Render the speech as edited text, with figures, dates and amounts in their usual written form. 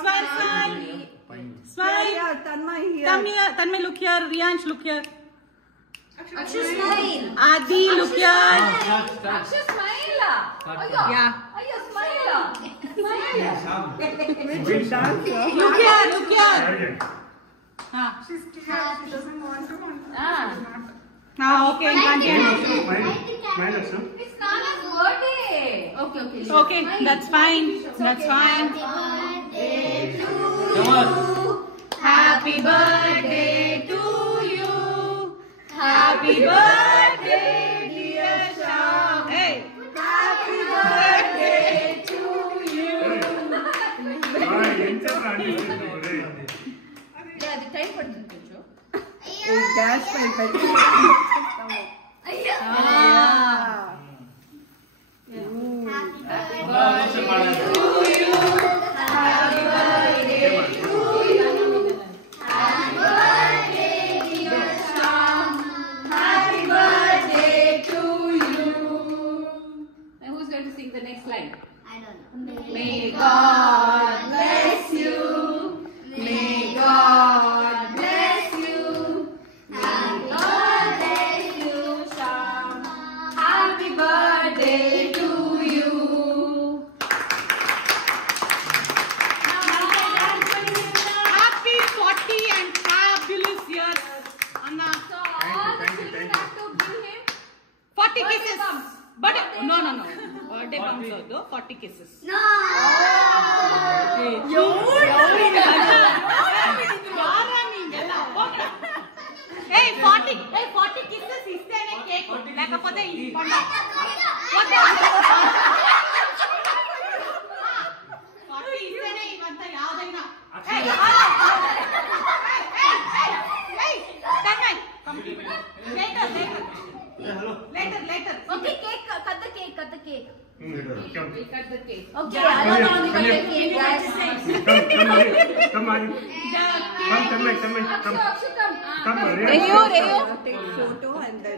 Smile, smile. Smile. Tanmay here. Tanmay, look here. Riyansh, look here. Akshay, smile. Adi, look here. Akshay, smile. Yeah. Ayyo, smile. Look here, look here. She's scared. She doesn't want to. Okay, continue. It's Nana's birthday. Okay, that's fine. That's fine. Happy birthday to you. Happy birthday, dear Shyam. Hey. Happy birthday to you. Yeah, the time for the picture. That's my birthday. The next line. I don't know. May God bless you. May God bless you. May God bless you, Shyam. Happy birthday to you. Happy 40 and fabulous years, Anna. So all the children have to give him 40 kisses. bumps. But no. Birthday bumps also 40 kisses. No. Hey, 40 kisses istene cake. Lekapothe iponda. 40 istene ivanta yadaina. Hey, Tanmay, come later. Later. Okay, cake. Cut the cake. Cut the cake. Come. We cut the cake. Okay, I don't know the cake, guys. Come on. Come, Tanmay. Akshay, come. Come, Rayo. take photo and then.